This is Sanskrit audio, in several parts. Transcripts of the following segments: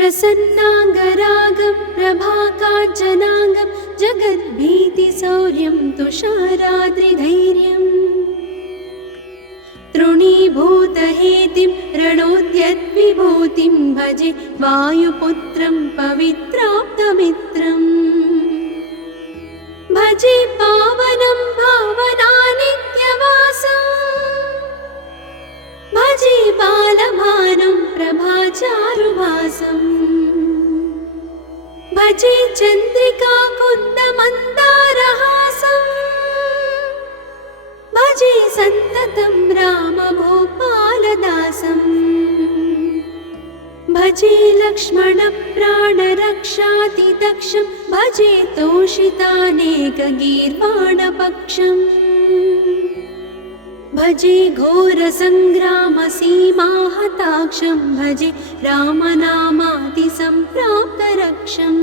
प्रसन्नाङ्गरागं प्रभाकाञ्चनाङ्गं जगद्भीतिशौर्यं तुषाराद्रिधैर्यम् तृणीभूतहेतिं रणोद्यद्विभूतिं भजे वायुपुत्रं पवित्राप्तमित्रम् भजे पावनं भावनानित्यवासम् भजे बालभानुं प्रभाचारुभासम् भजे चन्द्रिकाकुन्दमन्दारहासम् भजे सन्ततं रामभूपालदासम् भजे लक्ष्मणप्राणरक्षातिदक्षं भजे तोषितानेकगीर्वाणपक्षम् भजे घोरसङ्ग्रामसीमाहताक्षं भजे रामनामातिसम्प्राप्तरक्षम्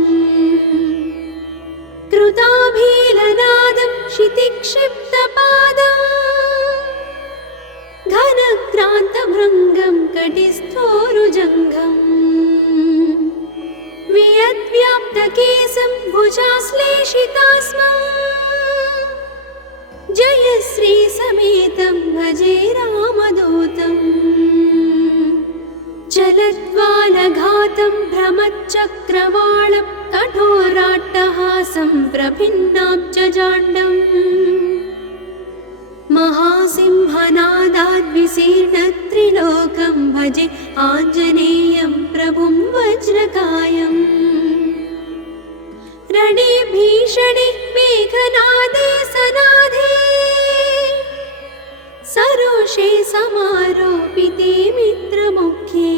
कृताभीलनादं क्षितिक्षिप्तपादम् घनक्रान्तभृङ्गं कटिस्थोरुजङ्घम् वियद्व्याप्तकेशं भुजाश्लेषितास्मम् जयश्रीसमेतं भजे रामदूतम् चलद्वालघातं भ्रमच्चक्रवालं कठोराट्टहासं प्रभिन्नाब्जजाण्डम् महासिंहनादाद्विशीर्णत्रिलोकं भजे आञ्जनेयं प्रभुं वज्रकायम् रणे भीषणे मेघनादे सनादे सरोषे समारोपिते मित्रमुख्ये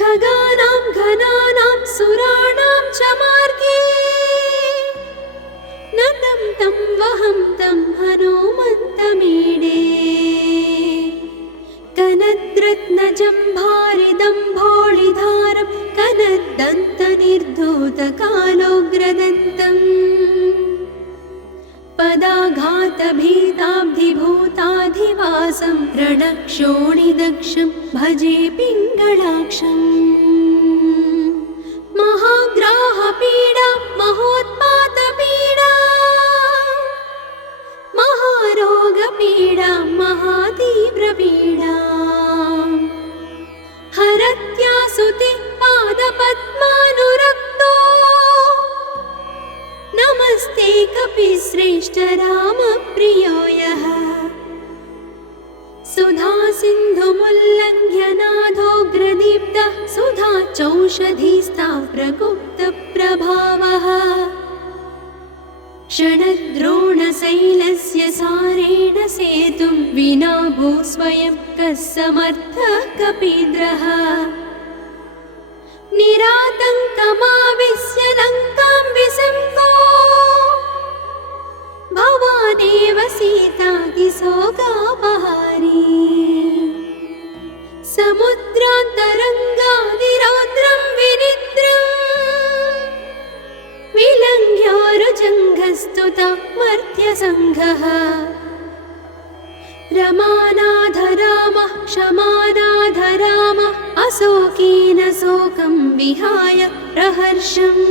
खगानां घनानां सुराणां च मार्गे नतं तं वहं तं हनुमन्तमीडे कनद्रत्नजम्भारिदम्भोळिधारं कनद्दन्तनिर्धूतकालोग्रदन्तम् पदाघातभीताब्धिभूताधिवासं रणक्षोणिदक्षं भजे पिङ्गळाक्षम् महाग्राहपीडा महोत्पातपीडा महारोगपीडा महातीव्रपीडा हरत्यासुते पादपद्मानुरक्तो नमस्ते कपिश्रेष्ठ रामप्रियो यः सुधा सिन्धुमुल्लङ्घ्य नाथोग्रदीप्तः सुधा चौषधीस्ता प्रकुप्तप्रभावः षडद्रोणशैलस्य सारेण सेतुं विना भूस्वयं कः समर्थः कपीन्द्रः निरातङ्कमाविश्य लङ्कां विसम्पो भवानेव सीतातिशोकापहारी समुद्रान्तरङ्गादिरौद्रं विनिद्रम् विलङ्घ्योरुजङ्घस्तुता मर्त्यसङ्घः रमानाथ रामः क्षमानाथ रामः अशोकेन शोकं विहाय प्रहर्षम्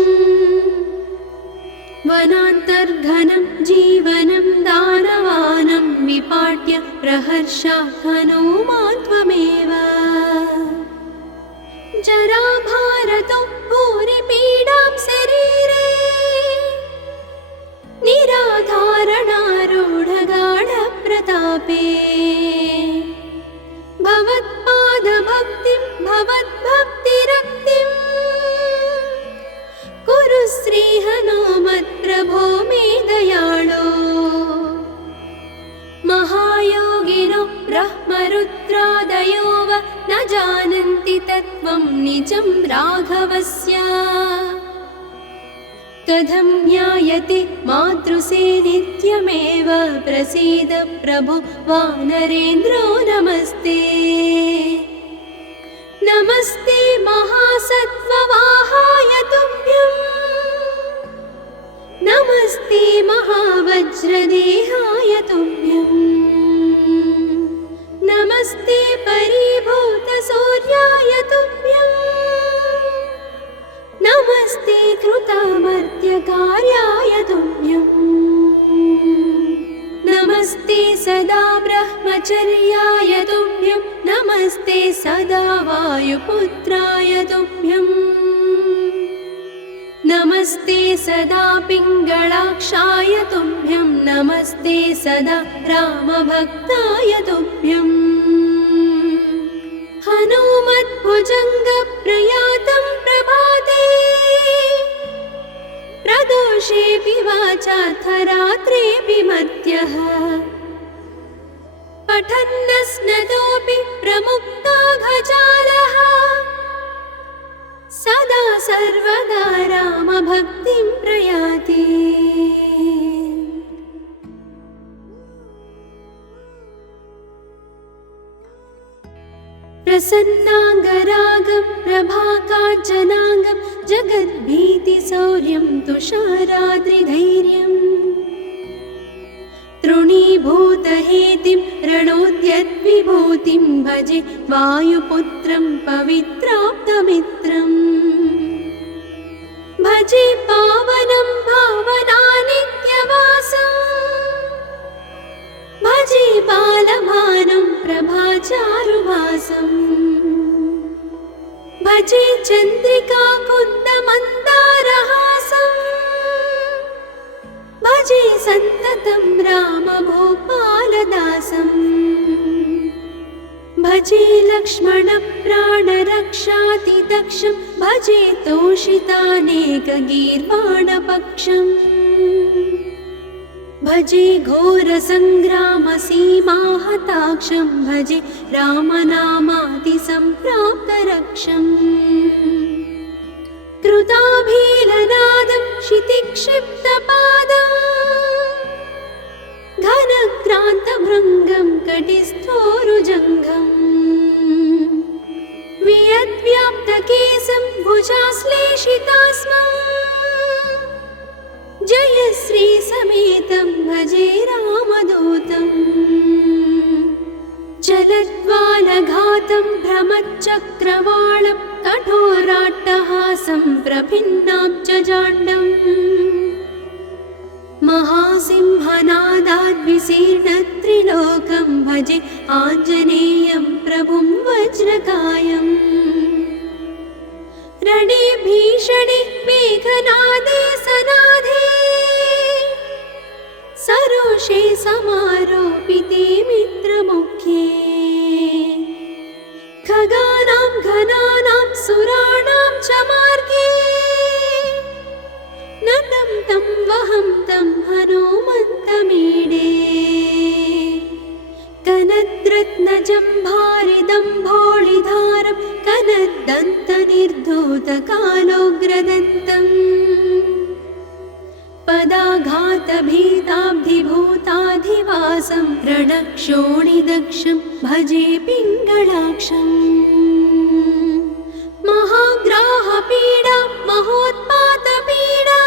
वनान्तर्घनं जीवनं दानवानं विपाट्य प्रहर्षात् हनूमान् त्वमेव जराभारतो भूरिपीडां शरीरे निराधारणारूढगाढप्रतापे भवत्पादभक्तिं भवद्भक्तिरक्तिं कुरु श्रीहनुमत्प्रभो मे दयाळो महायोगिनो ब्रह्मरुद्रादयो वा न जानन्ति तत्त्वं निजं राघवस्य कथं ज्ञायते मातृसे नित्यमेव प्रसीद प्रभु वानरेन्द्रो नमस्ते नमस्ते महासत्त्ववाहाय तुभ्यं नमस्ते महावज्रदेहाय तुभ्यं नमस्ते परिभूतसूर्याय तुभ्यम् सर्वकार्याय तुभ्यम् नमस्ते सदा ब्रह्मचर्याय तुभ्यं नमस्ते सदा वायुपुत्राय तुभ्यम् नमस्ते सदा पिङ्गळाक्षाय तुभ्यं नमस्ते सदा रामभक्ताय तुभ्यम् हनुमद्भुजङ्गप्रयातं प्रभाते प्रदोषेऽपि वाचार्थरात्रेऽपि मध्यः पठन्नस्नतोऽपि प्रमुक्ताघजालः सदा सर्वदा रामभक्तिं प्रयाति प्रसन्नाङ्गरागं प्रभाकाञ्चनाङ्गं जगद्भीतिशौर्यं तुषाराद्रिधैर्यम् तृणीभूतहेतिं रणोद्यद्विभूतिं भजे वायुपुत्रं पवित्राप्तमित्रम् भजे पावनं भावनानित्यवासम् भजे बालभानुं प्रभाचारुवासम् भजे चन्द्रिकाकुन्दमन्दारहासम् भजे सन्ततं रामभूपालदासम् भजे लक्ष्मणप्राणरक्षातिदक्षं भजे तोषितानेकगीर्वाणपक्षम् भजे घोरसङ्ग्रामसीमाहताक्षं भजे रामनामातिसम्प्राप्तरक्षम् कृताभीलनादं क्षितिक्षिप्तपादम् घनक्रान्तभृङ्गं कटिस्थोरुजङ्घम् वियद्व्याप्तकेशं भुजाश्लेषितास्मम् जयश्रीसमेतं भजे रामदूतम् जलद्वालघातं भ्रमच्चक्रवालं कठोराट्टहासं प्रभिन्नाब्जजाण्डम् महासिंहनादाद्विशीर्णत्रिलोकं भजे आञ्जनेयं प्रभुं वज्रकायम् रणे भीषणे मेघनादे सनादे सरोषे समारोपिते मित्रमुख्ये खगानां घनानां सुराणां च मार्गे नतं तं वहं तं हनुमन्तमीडे कनद्रत्नजम्भारिदम्भोळिधारं कनद्दन्तनिर्धूतकालोग्रदन्तम् पदाघातभीताब्धिभूताधिवासं रणक्षोणिदक्षं भजे पिङ्गळाक्षम् महाग्राहपीडा महोत्पातपीडा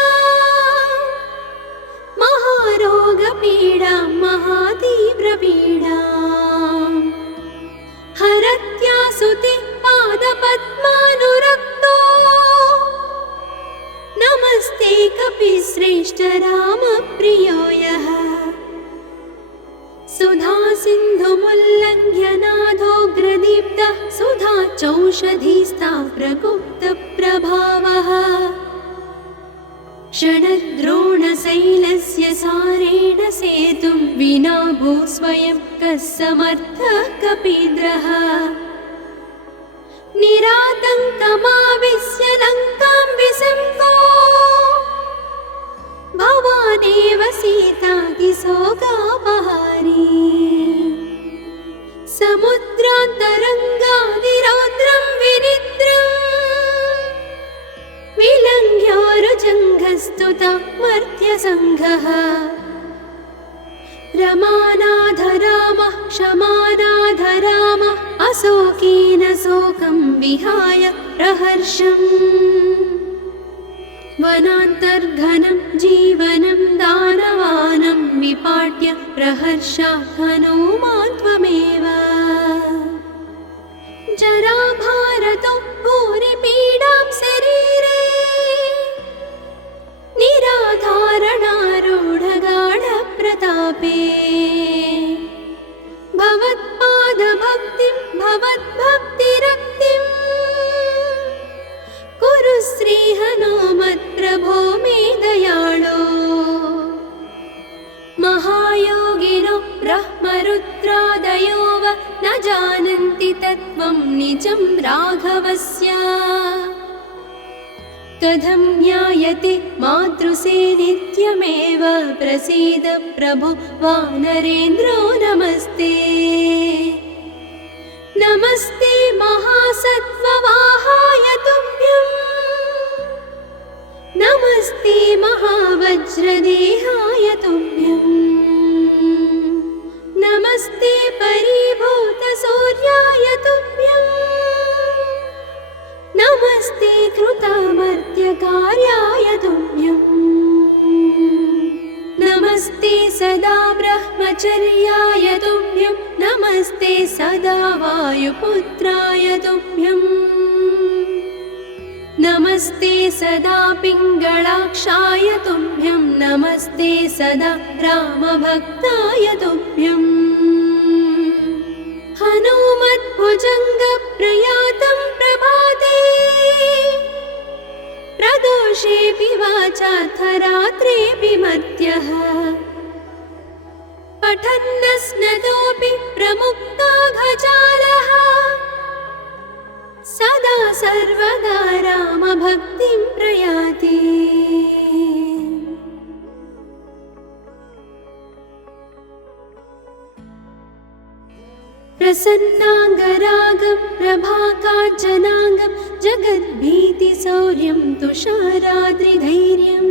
महारोगपीडा महातीव्रपीडा हरत्यासुते पादपद्मानुरक्तो नमस्ते कपिश्रेष्ठ रामप्रियो यः सुधा सिन्धुमुल्लङ्घ्य नाथोग्रदीप्तः सुधा चौषधीस्था प्रकुप्तप्रभावः षडद्रोणशैलस्य सारेण सेतुं विना भूस्वयं कः समर्थः कपीन्द्रः निरातङ्कमाविश्य लङ्कां विसम्पो भवानेव सीतातिशोकापहारी समुद्रान्तरङ्गादिरौद्रं विनिद्रम् विलङ्घ्योरुजङ्घस्तुता मर्त्यसङ्घः रमानाथ रामः क्षमानाथ रामः अशोकेन शोकं विहाय प्रहर्षम् वनान्तर्घनं जीवनं दानवानं विपाट्य प्रहर्षात् हनुमान् त्वमेव जराभारतो भूरिपीडां शरीरे निरा कथं ज्ञायते मातृसेनित्यमेव प्रसीद प्रभो वानरेन्द्रो नमस्ते। नमस्ते महासत्त्ववाहाय तुभ्यं नमस्ते महावज्रदेहाय तुभ्यं नमस्ते परिभूतसूर्याय तुभ्यं नमस्ते कृतमर्त्यकार्याय तुभ्यं नमस्ते सदा ब्रह्मचर्याय तुभ्यं नमस्ते सदा वायुपुत्राय तुभ्यं नमस्ते सदा पिङ्गळाक्षाय तुभ्यं नमस्ते सदा रामभक्ताय तुभ्यं हनुमद्भुजङ्गप्रयातं प्रभाते प्रदोषेऽपि वाचार्थरात्रेऽपि मध्यः पठन्नस्नतोऽपि प्रमुक्ताघजालः सदा सर्वदा रामभक्तिं प्रयाति। प्रसन्नाङ्गरागं प्रभाकाञ्चनाङ्गं जगद्भीतिशौर्यं तुषाराद्रिधैर्यं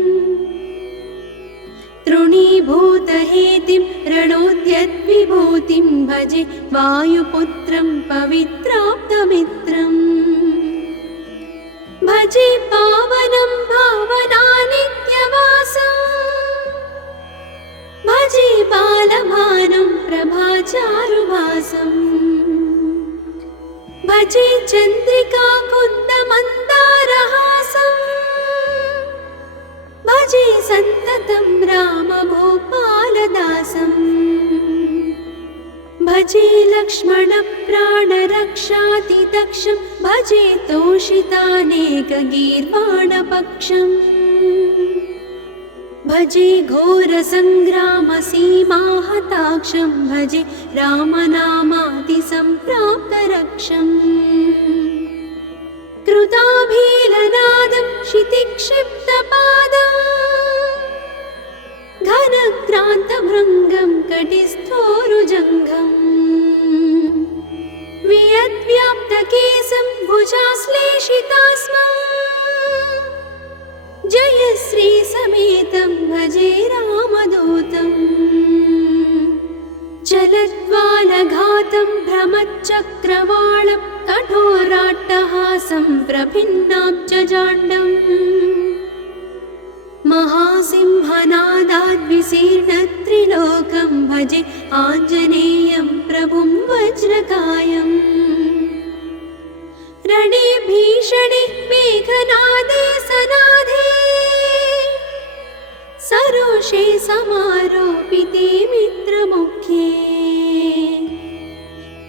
तृणीभूतहेतिं रणोद्यद्विभूतिं भजे वायुपुत्रं पवित्राप्तमित्रम् भजे पावनं भावनानित्यवासम् भजे बालभानुं प्रभाचारुभासम् भजे चन्द्रिकाकुन्दमन्दारहासम् भजे सन्ततं रामभूपालदासम् भजे लक्ष्मणप्राणरक्षातिदक्षं भजे तोषितानेकगीर्वाणपक्षम् भजे घोरसङ्ग्रामसीमाहताक्षं भजे रामनामातिसम्प्राप्तरक्षम् कृताभीलनादं क्षितिक्षिप्तपादं घनक्रान्तभृङ्गं कटिस्थोरुजङ्घम् वियद्व्याप्तकेशं भुजाश्लेषितास्मम् जयश्री समेतं भजे रामदूतम् चलद्वालघातं भ्रमच्चक्रवालं कठोराट्टहासं प्रभिन्नाब्जजाण्डम् महासिंहनादाद्विशीर्णत्रिलोकं भजे आञ्जनेयं प्रभुं वज्रकायम् रणे भीषणे मेघनादे सनादे सरोषे समारोपिते मित्रमुख्ये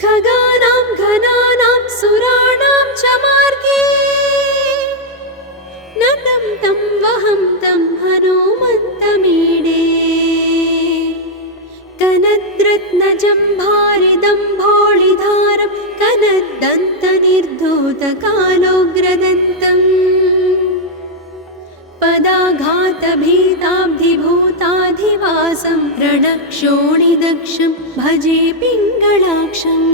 खगानां घनानां सुराणां च मार्गे नतं तं वहं तं हनुमन्तमीडे कनद्रत्नजम्भारिदम्भोळिधारं कनद्दन्तनिर्धूतकालोग्रदन्तम् पदाघातभीताब्धिभूताधिवासं रणक्षोणिदक्षं भजे पिङ्गळाक्षम्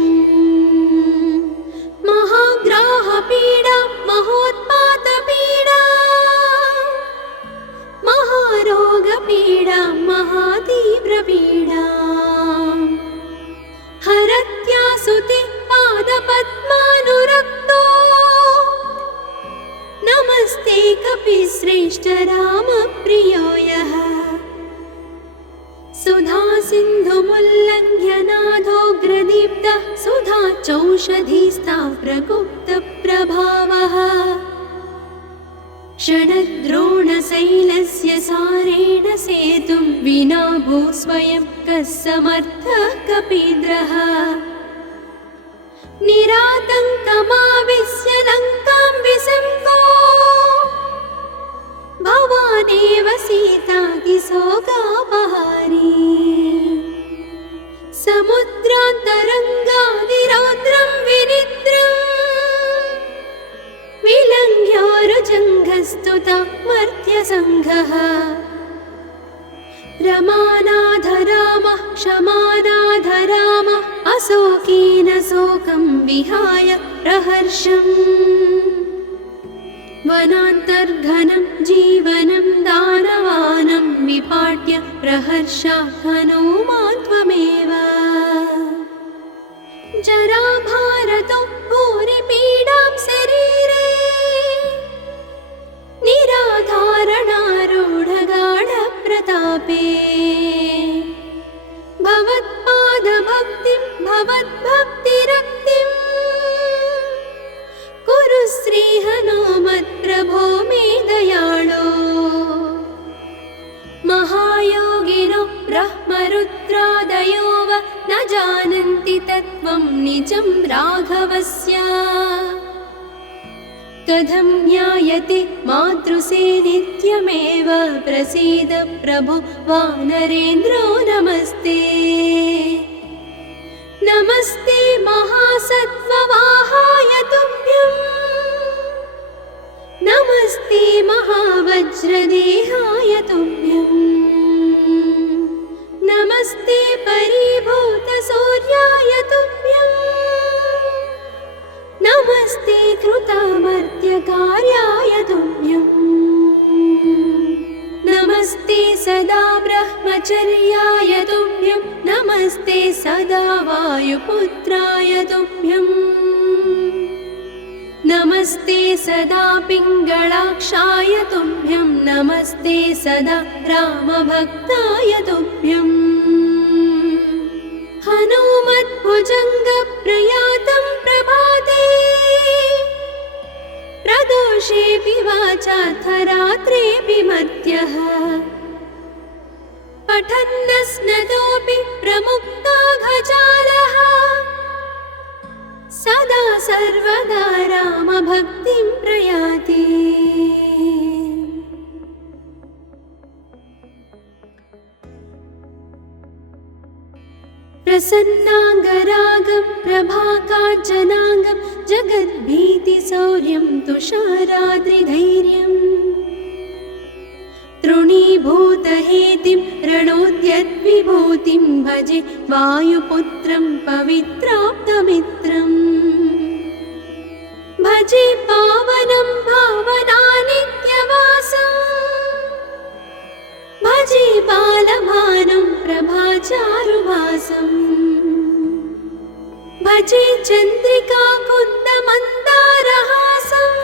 महाग्राहपीडा महोत्पातपीडा महारोगपीडा महातीव्रपीडा हरत्यासुते पादपद्मानुरक्तो नमस्ते कपिश्रेष्ठ रामप्रियो यः सुधा सिन्धुमुल्लङ्घ्य नाथोग्रदीप्तः सुधा चौषधीस्ता प्रकुप्तप्रभावः षडद्रोणशैलस्य सारेण सेतुं विना भूस्वयं कः समर्थः कपीन्द्रः निरातङ्कमाविश्य लङ्कां विसङ्गो भवानेव सीतातिशोकापहारी समुद्रान्तरङ्गादिरौद्रं विनिद्रं विलङ्घ्योरुजङ्घ प्रस्तुता मर्त्यसङ्घः रमानाथ रामः क्षमानाथ रामः अशोकेन शोकं विहाय प्रहर्षम् वनान्तर्घनं जीवनं दानवानं विपाट्य प्रहर्षात् हनूमान् त्वमेव जराभारतो भूरि पीडां शरीरे निराधारणारूढगाढप्रतापे भवत्पादभक्तिं भवद्भक्तिरक्तिं कुरु श्रीहनुमत्प्रभो मे दयाळो महायोगिनो ब्रह्मरुद्रादयो वा न जानन्ति तत्त्वं निजं राघवस्य कथं ज्ञायते मातृसे नित्यमेव प्रसीद प्रभो वानरेन्द्रो नमस्ते नमस्ते महासत्त्ववाहाय तुभ्यं नमस्ते महावज्रदेहाय तुभ्यं नमस्ते परिभूतसूर्याय तुभ्यं नमस्ते कृतामर्त्यकार्याय तुभ्यं नमस्ते सदा ब्रह्मचर्याय तुभ्यं नमस्ते सदा वायुपुत्राय तुभ्यं नमस्ते सदा पिङ्गळाक्षाय तुभ्यं नमस्ते सदा रामभक्ताय तुभ्यं हनुमद्भुजङ्गप्रयातं प्रभाते प्रदोषेऽपि वाचार्थरात्रेऽपि मध्यः पठन्नस्नतोऽपि प्रमुक्ताघजालः सदा सर्वदा रामभक्तिं प्रयाति प्रसन्नाङ्गरागं प्रभाकाञ्चनाङ्गं जगद्भीतिशौर्यं तुषाराद्रिधैर्यं तृणीभूतहेतिं रणोद्यद्विभूतिं भजे वायुपुत्रं पवित्राप्तमित्रम् भजे पावनं भावनानित्यवासम् भजे बालभानुं प्रभाचारुभासम् भजे चन्द्रिका कुन्दमन्दारहासम्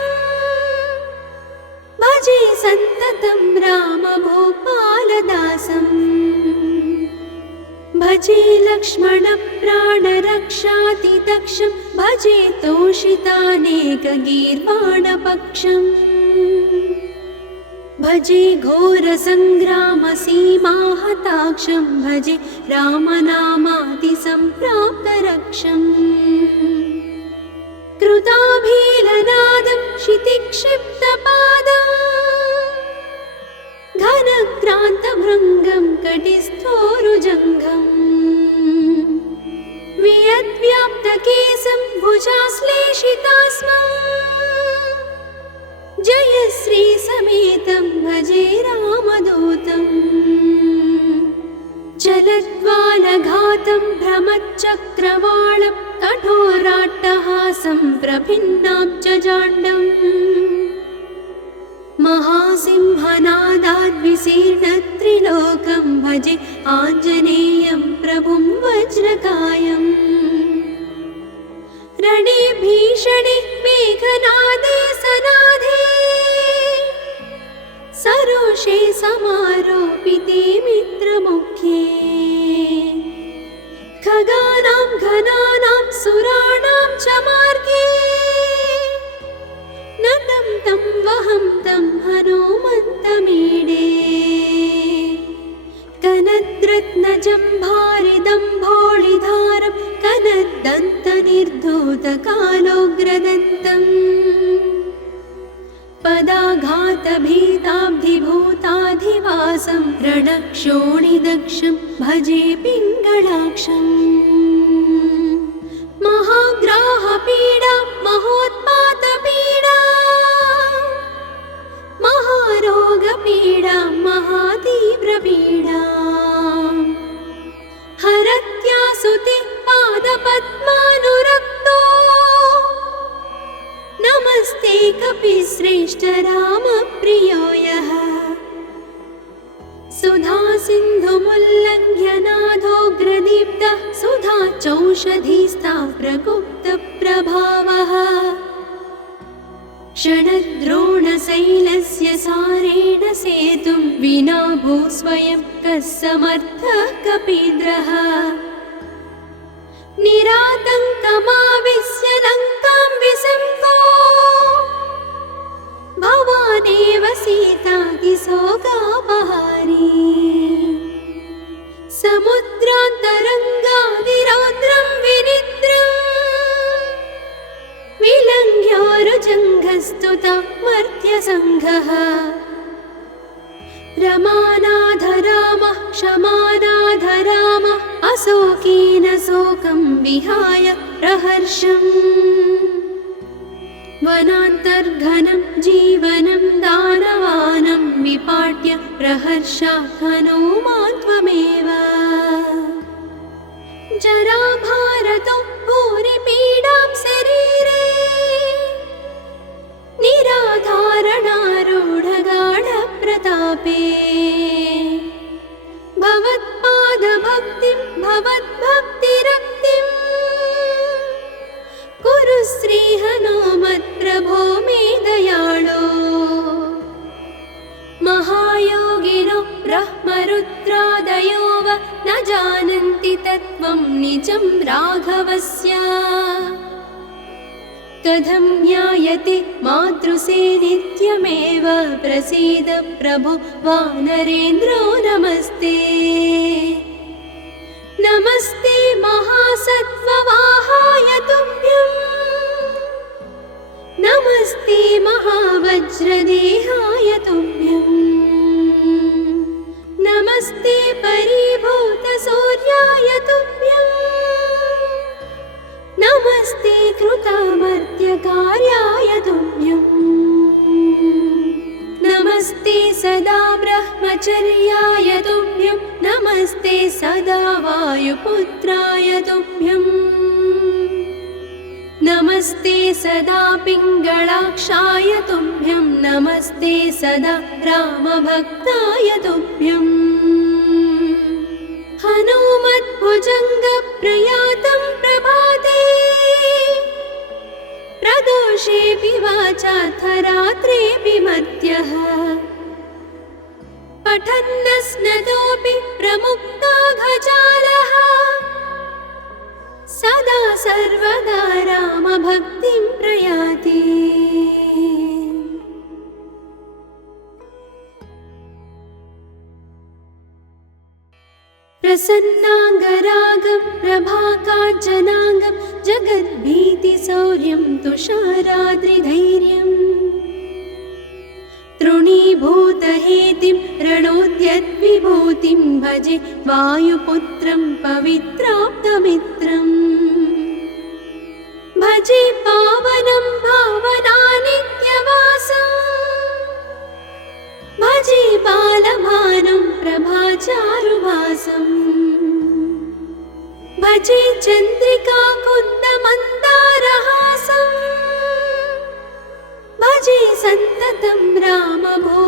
भजे सन्ततं रामभूपालदासम् भजे लक्ष्मणप्राणरक्षातिदक्षं भजे तोषितानेकगीर्वाणपक्षम् भजे घोरसङ्ग्रामसीमाहताक्षं भजे रामनामातिसम्प्राप्तरक्षम् कृताभीलनादं क्षितिक्षिप्तपादं घनक्रान्तभृङ्गं कटिस्थोरुजङ्घम् वियद्व्याप्तकेशं भुजाश्लेषितास्मम् जयश्री समेतं भजे रामदूतम् चलद्वालघातं भ्रमच्चक्रवालं कठोराट्टहासं प्रभिन्नाब्जजाण्डम् महासिंहनादाद्विशीर्णत्रिलोकं भजे आञ्जनेयं प्रभुं वज्रकायम् रणे भीषणे मेघनादे सनादे सरोषे समारोपिते मित्रमुख्ये खगानां घनानां सुराणां च मार्गे नतं तं वहं तं हनुमन्तमीडे कनद्रत्नजम्भारिदम्भोळिधारं कनद्दन्तनिर्धूतकालोग्रदन्तम् पदाघातभीताब्धिभूताधिवासं रणक्षोणिदक्षं भजे पिङ्गळाक्षम् महाग्राहपीडा महोत्पातपीडा कपिश्रेष्ठ रामप्रियो यः सुधा सिन्धुमुल्लङ्घ्य नादोग्रदीप्तः सुधा चौषधीस्ता प्रकुप्तप्रभावः क्षणद्रोणशैलस्य सारेण सेतुं विना भूस्वयं कः समर्थः कपीन्द्रः निरातङ्कमाविश्य लङ्कां विसम्पो भवानेव सीतातिशोकापहारी समुद्रान्तरङ्गादिरौद्रं विनिद्रम् विलङ्घ्योरुजङ्घस्तुता मर्त्यसङ्घः रमानाथ रामः क्षमानाथ रामः अशोकेन शोकं विहाय प्रहर्षम् वनान्तर्घनं जीवनं दानवानं विपाट्य प्रहर्षात् हनूमान् त्वमेव जराभारतो भूरिपीडां शरीरे निराधारणारूढगाढप्रतापे भवत्पादभक्तिं भवद्भक्तिरक्तिं कुरु श्रीहनुमत्प्रभो मे दयाळो महायोगिनो ब्रह्मरुद्रादयो वा न जानन्ति तत्त्वं निजं राघवस्य कथं ज्ञायते मातृसे नित्यमेव प्रसीद प्रभो वानरेन्द्रो नमस्ते नमस्ते महासत्त्ववाहाय तुभ्यं नमस्ते महावज्रदेहाय तुभ्यं नमस्ते परिभूतसूर्याय तुभ्यं नमस्ते कृतामर्त्यकार्याय तुभ्यं नमस्ते सदा ब्रह्मचर्याय तुभ्यं नमस्ते सदा वायुपुत्राय तुभ्यं नमस्ते सदा पिङ्गळाक्षाय तुभ्यं नमस्ते सदा रामभक्ताय तुभ्यं हनुमद्भुजङ्गप्रयातं प्रभाते प्रदोषेऽपि वाचार्थरात्रेऽपि मध्यः पठन्नस्नतोऽपि प्रमुक्ताघजालः सदा सर्वदा रामभक्तिं प्रयाति प्रसन्नाङ्गरागं प्रभाकाञ्चनाङ्गं जगद्भीतिशौर्यं तुषाराद्रिधैर्यं तृणीभूतहेतिं रणोद्यद्विभूतिं भजे वायुपुत्रं पवित्राप्तमित्रम् भजे पावनं भावनानित्यवासम् भजे बालभानुं प्रभाचारुभासम् भजे चन्द्रिकाकुन्दमन्दारहासम् भजे सन्ततं रामभूपालदासम्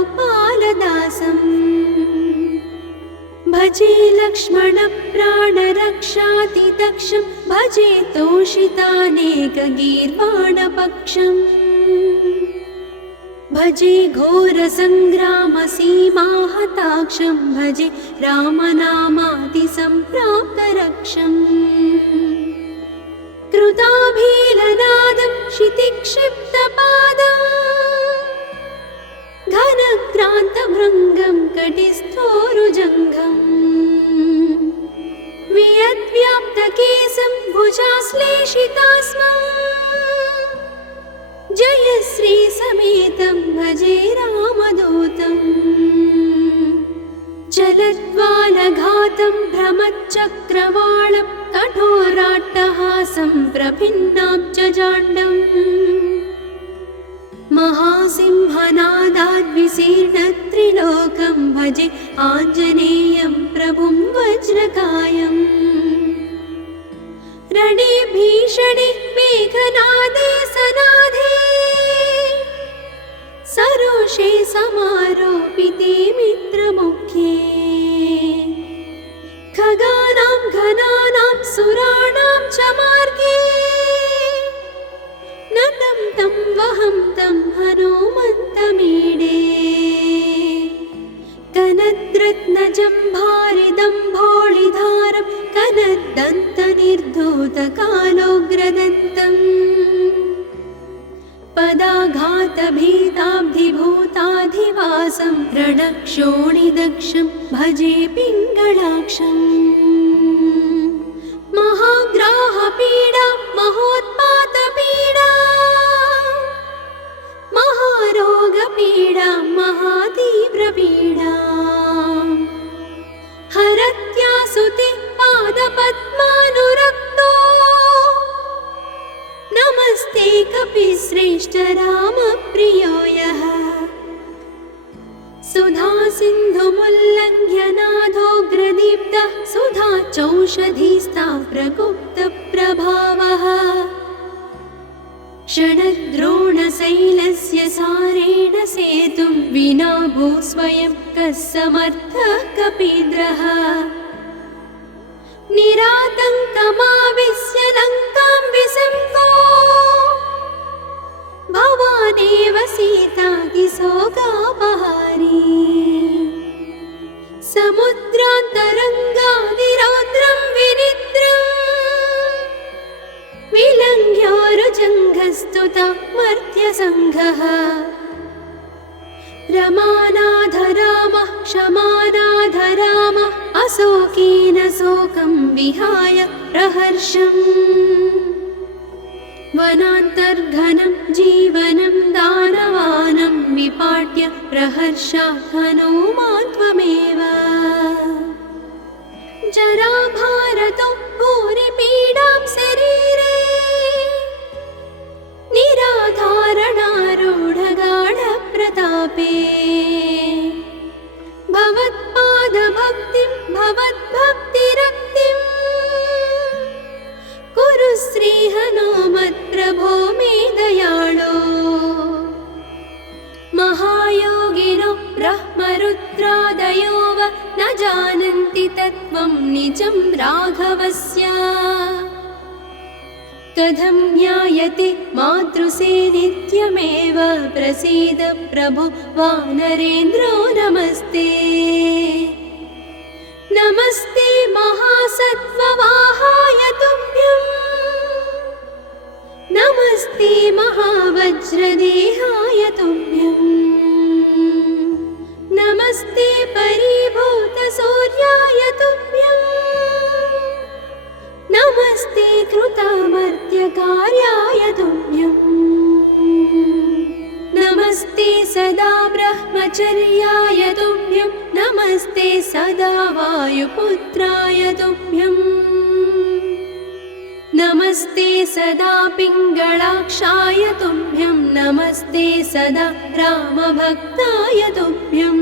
भजे लक्ष्मणप्राणरक्षातिदक्षं भजे तोषितानेकगीर्वाणपक्षम् भजे घोरसङ्ग्रामसीमाहताक्षं भजे रामनामादिसम्प्राप्तरक्षम् कृताभीलनादं क्षितिक्षिप्तपादं घनक्रान्तभृङ्गं कटिस्थोरुजङ्घम् वियद्व्याप्तकेशं भुजाश्लेषितास्मम् जयश्री समेतं भजे रामदूतम् चलद्वालघातं भ्रमच्चक्रवालं कठोराट्टहासं प्रभिन्नाब्जजाण्डम् महासिंहनादाद्विशीर्णत्रिलोकं भजे आञ्जनेयं प्रभुं वज्रकायम् रणे भीषणे मेघनादे सनादे समारोपिते मित्रमुख्ये खगानां घनानां सुराणां च मार्गे नतं तं वहं तं हनुमन्तमीडे कनद्रत्नजम्भारिदम्भोळिधारं कनद्दन्तनिर्धूतकालोग्रदन्तम् पदाघातभीताब्धिभूताधिवासं रणक्षोणिदक्षं भजे पिङ्गळाक्षम् महाग्राहपीडा महोत्पातपीडा महारोगपीडा महातीव्रपीडा हरत्यासुते पादपद्मानुरक्तो नमस्ते कपिश्रेष्ठ रामप्रियो यः सुधा सिन्धुमुल्लङ्घ्य नाथोग्रदीप्तः सुधा चौषधीस्ता प्रकुप्तप्रभावः षडद्रोणशैलस्य सारेण सेतुं विना भूस्वयं कः समर्थः कपीन्द्रः निरातङ्कमाविश्य लङ्कां विसङ्को भवानेव सीतातिशोकापहारी समुद्रान्तरङ्गादिरौद्रं विनिद्रम् विलङ्घ्योरुजङ्घस्तुता मर्त्यसङ्घः रमानाथ रामः क्षमानाथ रामः अशोकेन शोकं विहाय प्रहर्षम् वनान्तर्घनं जीवनं दानवानं विपाट्य प्रहर्षात् हनुमान् त्वमेव जराभारतो भूरिपीडां शरीरे निराधारणारूढगाढप्रतापे भवत्पादभक्तिं भवद्भक्तिरक्तिं कुरु श्रीहनुमत्प्रभो मे दयाळो महायोगिनो ब्रह्मरुद्रादयो वा न जानन्ति तत्त्वं निजं राघवस्य कथं ज्ञायते मातृसे नित्यमेव प्रसीद प्रभु वानरेन्द्रो नमस्ते नमस्ते महासत्त्ववाहाय तुभ्यं नमस्ते महावज्रदेहाय तुभ्यं नमस्ते परिभूतसूर्याय तुभ्यं नमस्ते कृतामर्त्यकार्याय तुभ्यं नमस्ते सदा ब्रह्मचर्याय तुभ्यं नमस्ते सदा वायुपुत्राय तुभ्यं नमस्ते सदा पिङ्गळाक्षाय तुभ्यं नमस्ते सदा रामभक्ताय तुभ्यं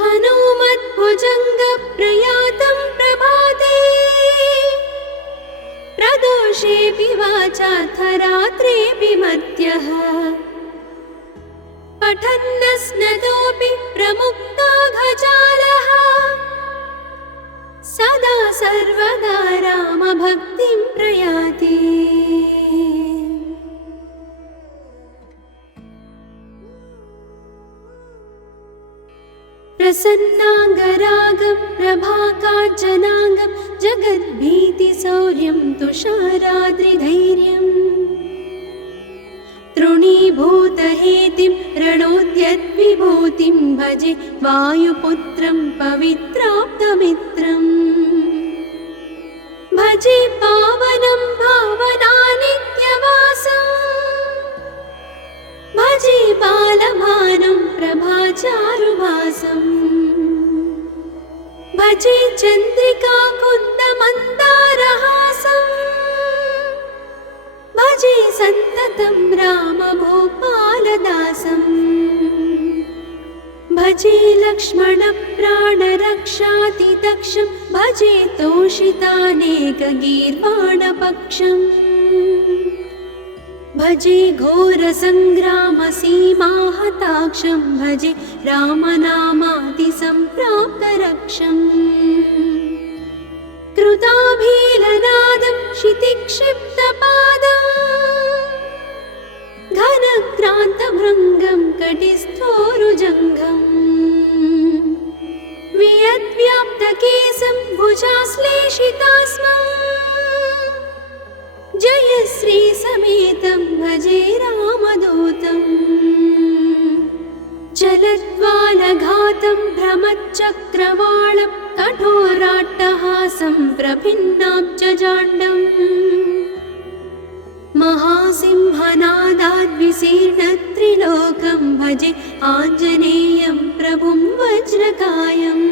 हनुमद्भुजङ्गप्रयातं प्रभाते प्रदोषेऽपि वाचार्थरात्रेऽपि मर्त्यः पठन्नस्नतोऽपि प्रमुक्ताघजालः सदा सर्वदा रामभक्तिं प्रयाति प्रसन्नाङ्गरागं प्रभाकाञ्चनाङ्गं जगद्भीतिशौर्यं तुषाराद्रिधैर्यं तृणीभूतहेतिं रणोद्यद्विभूतिं भजे वायुपुत्रं पवित्राप्तमित्रम् भजे पावनं भावनानित्यवासम् भजे बालभानुं प्रभाचारुभासम् भजे चन्द्रिकाकुन्दमन्दारहासम् भजे सन्ततं रामभूपालदासम् भजे लक्ष्मणप्राणरक्षातिदक्षं भजे तोषितानेकगीर्वाणपक्षम् भजे घोरसङ्ग्रामसीमाहताक्षं भजे रामनामातिसम्प्राप्तरक्षम् कृताभीलनादं क्षितिक्षिप्तपादं घनक्रान्तभृङ्गं कटिस्थोरुजङ्घम् वियद्व्याप्तकेशं भुजाश्लेषितास्मम् जयश्रीसमेतं भजे रामदूतम् चलद्वालघातं भ्रमच्चक्रवालं कठोराट्टहासं प्रभिन्नाब्जजाण्डम् महासिंहनादाद्विशीर्णत्रिलोकं भजे आञ्जनेयं प्रभुं वज्रकायम्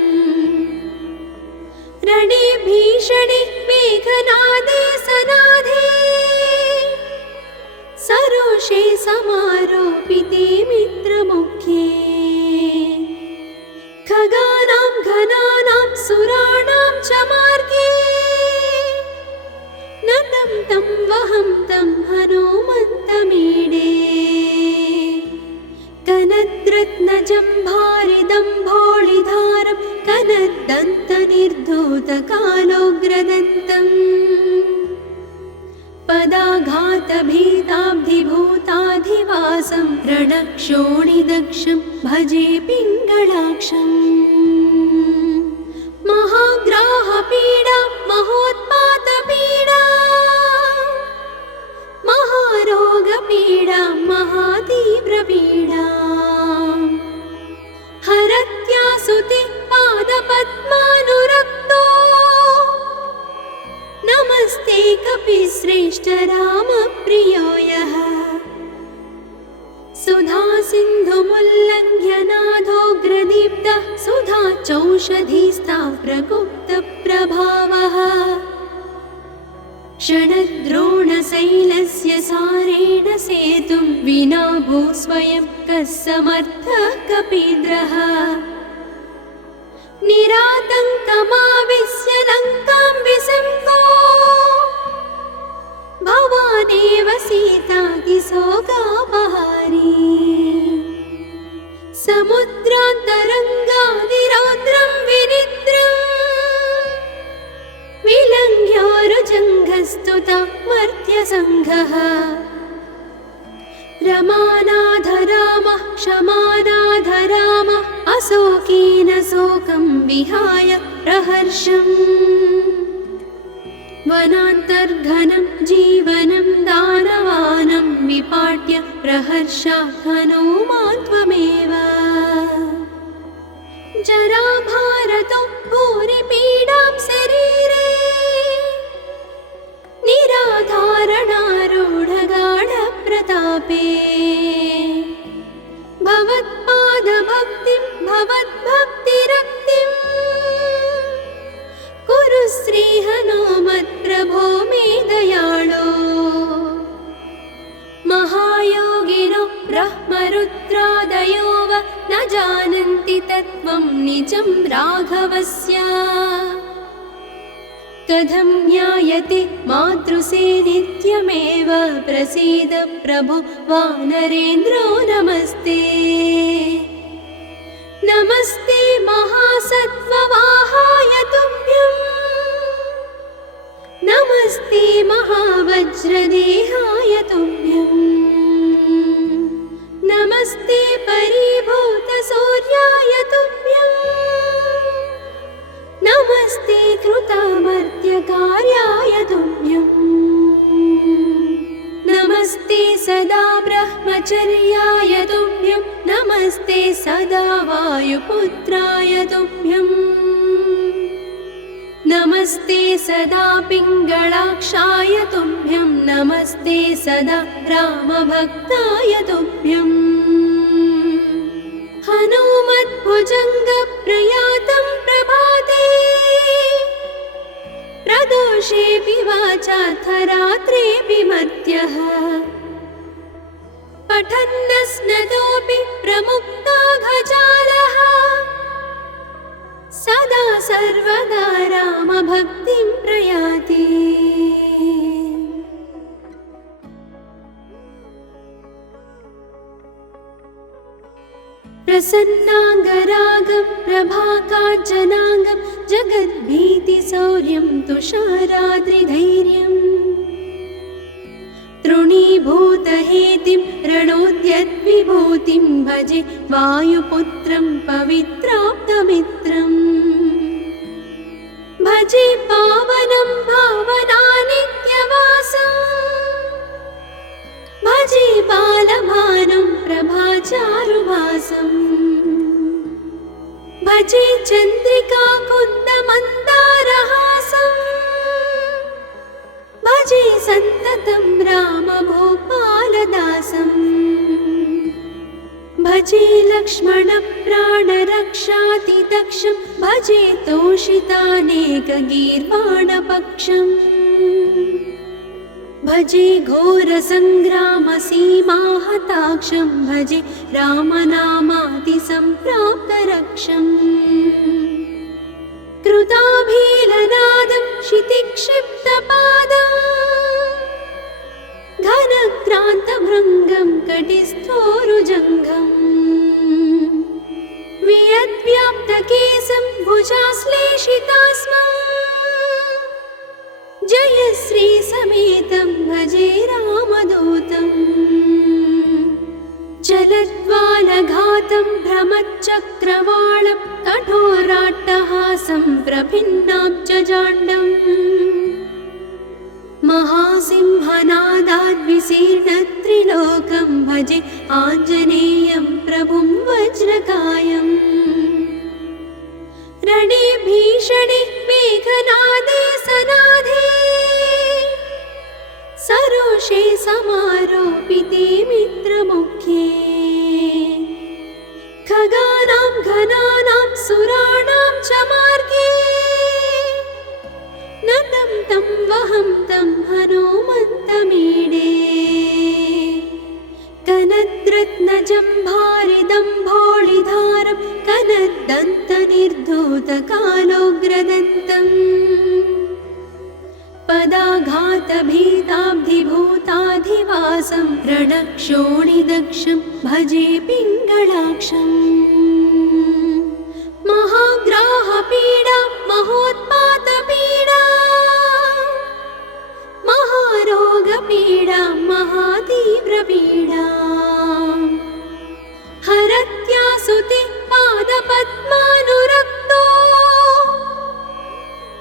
रणे भीषणे मेघनादे सनादे सरोषे समारोपिते मित्रमुख्ये खगानां घनानां सुराणां च मार्गे नतं तं वहं तं हनुमन्तमीडे कनद्रत्नजम्भारिदम्भोळिधारं कनद्दन्तनिर्धूतकालोग्रदन्तम् पदाघातभीताब्धिभूताधिवासं रणक्षोणिदक्षं भजे पिङ्गळाक्षम् महाग्राहपीडा महोत्पातपीडा महारोगपीडा महातीव्रपीडा हरत्यासुते पादपद्मानुरक्तो नमस्ते कपिश्रेष्ठ रामप्रियो यः सुधा सिन्धुमुल्लङ्घ्य नाथोग्रदीप्तः सुधा चौषधीस्ता प्रकुप्तप्रभावः षडद्रोणशैलस्य सारेण सेतुं विना भूस्वयं कः समर्थः कपीन्द्रः निरातङ्कमाविश्य लङ्कां विसङ्गो भवानेव सीतातिशोकापहारी समुद्रान्तरङ्गादिरौद्रं विनिद्रम् विलङ्घ्योरुजङ्घस्तुता मर्त्यसङ्घः रमानाथ रामः क्षमानाथ रामः अशोकेन शोकं विहाय प्रहर्षम् वनान्तर्घनं जीवनं दानवानं विपाट्य प्रहर्षात् हनूमान् त्वमेव जराभारतो भूरिपीडां शरीरे निराधारणारूढगाढप्रतापे भवत्पादभक्तिं भवद्भक्तिरक्तिं कुरु श्रीहनुमत्प्रभो मे दयाळो महायोगिनो ब्रह्मरुद्रादयो वा न जानन्ति तत्त्वं निजं राघवस्य कथं ज्ञायते मातृसे नित्यमेव प्रसीद प्रभु वानरेन्द्रो नमस्ते नमस्ते महासत्त्ववाहाय तुभ्यं नमस्ते महावज्रदेहाय तुभ्यं नमस्ते परिभूतसूर्याय तुभ्यं नमस्ते कृतामर्त्यकार्याय तुभ्यं नमस्ते सदा ब्रह्मचर्याय तुभ्यं नमस्ते सदा वायुपुत्राय तुभ्यं नमस्ते सदा पिङ्गळाक्षाय तुभ्यं नमस्ते सदा रामभक्ताय तुभ्यं हनुमद्भुजङ्गप्रयातं प्रभाते प्रदोषेऽपि वाचार्थरात्रेऽपि मर्त्यः पठन्नस्नतोऽपि प्रमुक्ताघजालः सदा सर्वदा रामभक्तिं प्रयाति प्रसन्नाङ्गरागं प्रभाकाञ्चनाङ्गं जगद्भीतिशौर्यं तुषाराद्रिधैर्यम् तृणीभूतहेतिं रणोद्यद्विभूतिं भजे वायुपुत्रं पवित्राप्तमित्रम् भजे पावनं भावनानित्यवासम् भजे बालभानुं प्रभाचारुभासम् भजे चन्द्रिकाकुन्दमन्दारहासम् भजे सन्ततं रामभूपालदासम् भजे लक्ष्मणप्राणरक्षातिदक्षं भजे तोषितानेकगीर्वाणपक्षम् भजे घोरसङ्ग्रामसीमाहताक्षं भजे रामनामातिसम्प्राप्तरक्षम् कृताभीलनादं क्षितिक्षिप्तपादम् घनक्रान्तभृङ्गं कटिस्थोरुजङ्घम् वियद्व्याप्तकेशं भुजाश्लेषितास्मम् जयश्रीसमेतं भजे रामदूतम् चलद्वालघातं भ्रमच्चक्रवालं कठोराट्टहासं प्रभिन्नाब्जजाण्डम् महासिंहनादाद्विशीर्णत्रिलोकं भजे आञ्जनेयं प्रभुं वज्रकायम् रणे भीषणे मेघनादे सनादे सरोषे समारोपिते मित्रमुख्ये खगानां घनानां सुराणां च मार्गे नतं तं वहं तं हनुमन्तमीडे कनद्रत्नजम्भारिदम्भोळिधारं कनद्दन्तनिर्धूतकालोग्रदन्तम् पदाघातभीताब्धिभूताधिवासं रणक्षोणिदक्षं भजे पिङ्गळाक्षम् महाग्राहपीडा महोत्पातपीडा महारोगपीडा महातीव्रपीडा हरत्यासुते पादपद्मानुरक्तो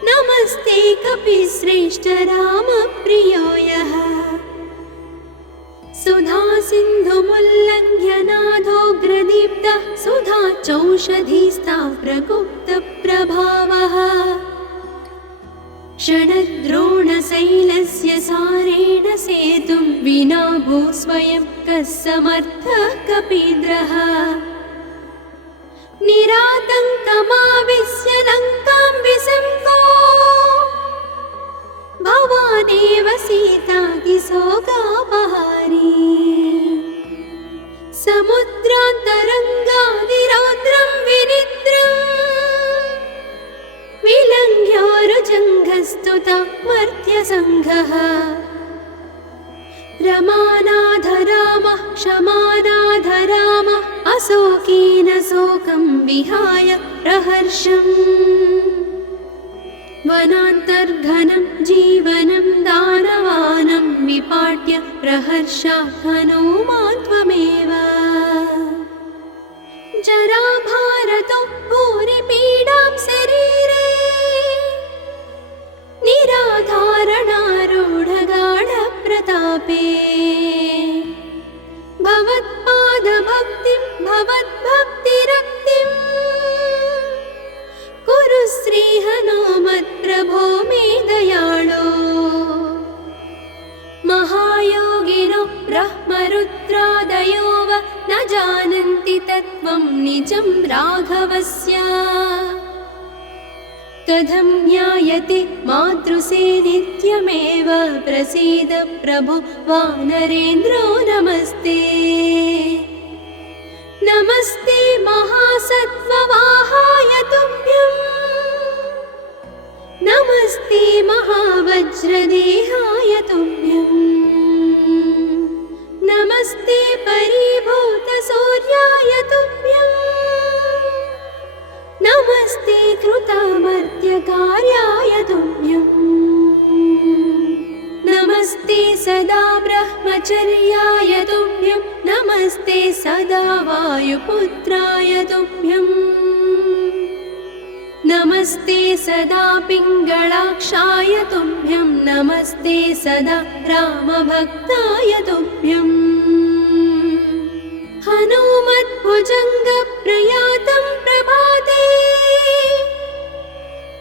नमस्ते कपिश्रेष्ठ रामप्रियो यः सुधा सिन्धुमुल्लङ्घ्य नाथोग्रदीप्तः सुधा चौषधीस्ता प्रकुप्तप्रभावः षडद्रोणशैलस्य सारेण सेतुं विना भूस्वयं कः समर्थः कपीन्द्रः निरातङ्कमाविश्य लङ्कां विसङ्को भवानेव सीतातिशोकापहारी समुद्रान्तरङ्गादिरौद्रं विनिद्रम् विलङ्घ्योरुजङ्घस्तुता मर्त्यसङ्घः रमानाथ रामः क्षमानाथ रामः अशोकेन शोकं विहाय प्रहर्षम् वनान्तर्घनं जीवनं दानवानं विपाट्य प्रहर्षात् हनूमान् त्वमेव जराभारतो भूरिपीडां शरीरे निराधारणारूढगाढप्रतापे भवत्पादभक्तिं भवद्भक्तिरक्तिं कुरु श्रीहनुमत्प्रभो मे दयाळो महायोगिनो ब्रह्मरुद्रादयो वा न जानन्ति तत्त्वं निजं राघवस्य कथं ज्ञायते मातृसे नित्यमेव प्रसीद प्रभो वानरेन्द्रो नमस्ते नमस्ते महासत्त्ववाहाय तुभ्यं नमस्ते महावज्रदेहाय तुभ्यं नमस्ते परिभूतसूर्याय तुभ्यम् सदा वायुपुत्राय तुभ्यम् नमस्ते सदा पिङ्गळाक्षाय तुभ्यं नमस्ते सदा रामभक्ताय तुभ्यम् हनुमद्भुजङ्गप्रयातं प्रभाते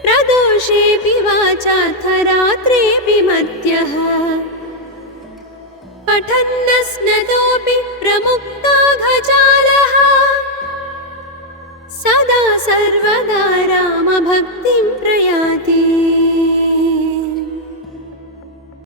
प्रदोषेऽपि वाचार्थरात्रेऽपि मर्त्यः पठन्नस्नतोऽपि प्रमुक्ताघजालः सदा सर्वदा रामभक्तिं प्रयाति।